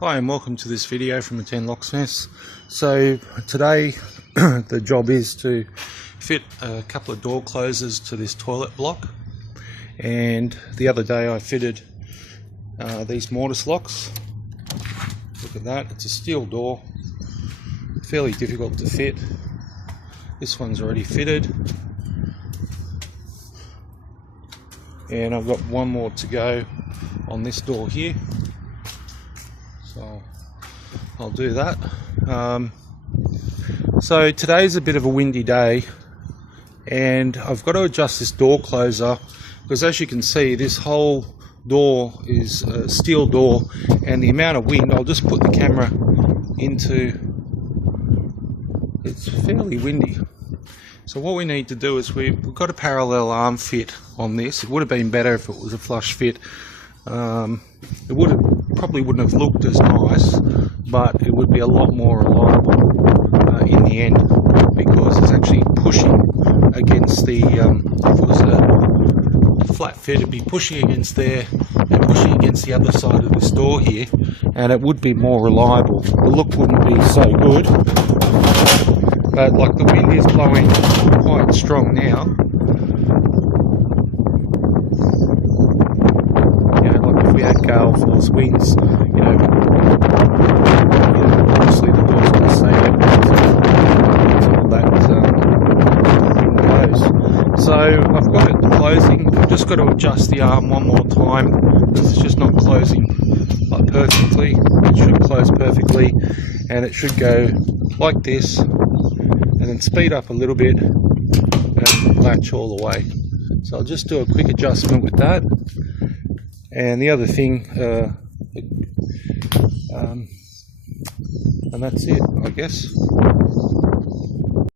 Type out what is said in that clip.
Hi and welcome to this video from Attend Locksmiths. So today the job is to fit a couple of door closers to this toilet block, and the other day I fitted these mortise locks. Look at that, it's a steel door, fairly difficult to fit. This one's already fitted and I've got one more to go on this door here. So I'll do that. So today's a bit of a windy day and I've got to adjust this door closer because, as you can see, this whole door is a steel door, and the amount of wind, I'll just put the camera into, it's fairly windy. So what we need to do is we've got a parallel arm fit on this. It would have been better if it was a flush fit. It probably wouldn't have looked as nice, but it would be a lot more reliable in the end, because it's actually pushing against the, if it was a flat fit, it'd be pushing against there and pushing against the other side of this door here, and it would be more reliable. The look wouldn't be so good, but like the wind is blowing quite strong now. We had gale force winds, obviously the door's going to stay open until that wind blows. So I've got it closing. I've just got to adjust the arm one more time because it's just not closing like perfectly. It should close perfectly, and it should go like this, and then speed up a little bit and latch all the way. So I'll just do a quick adjustment with that. And the other thing, and that's it, I guess.